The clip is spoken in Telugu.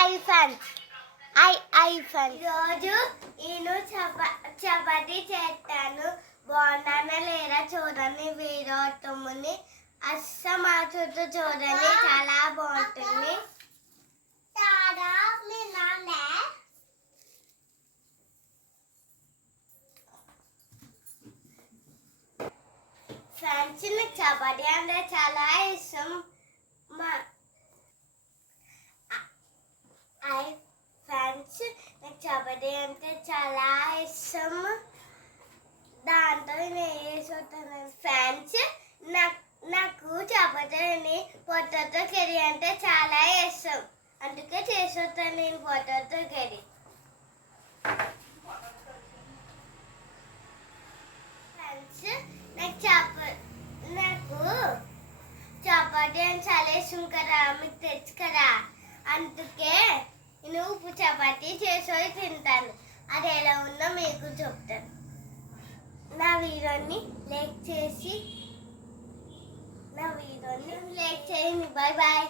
ఫ్రెండ్స్ ఈరోజు నేను చపాతీ చేస్తాను. బాగున్నానా లేదా చూడండి. వీడియోని అస్సలు మార్చుతూ చూడండి, చాలా బాగుంటుంది. ఫ్రెండ్స్ నాకు చపాతీ అంటే చాలా ఇష్టం. ఫ్రెండ్స్ నాకు చపాతీ అంటే చాలా ఇష్టం. దాంతో నేను వేసుకుంటాను. ఫ్రెండ్స్ నాకు చపాతీని పొటాటో కర్రీ అంటే చాలా ఇష్టం, అందుకే చేసుకుంటాను నేను పొటాటో కర్రీ. ఫ్రెండ్స్ నాకు చపాతీ అని చాలా ఇష్టం కదా, మీకు తెచ్చు కదా, అందుకే నేను ఉప్పు చపాతీ చేసుకొని తింటాను. అది ఎలా ఉందో మీకు చెప్తాను. నా వీడియోని లైక్ చేయండి. Bye bye.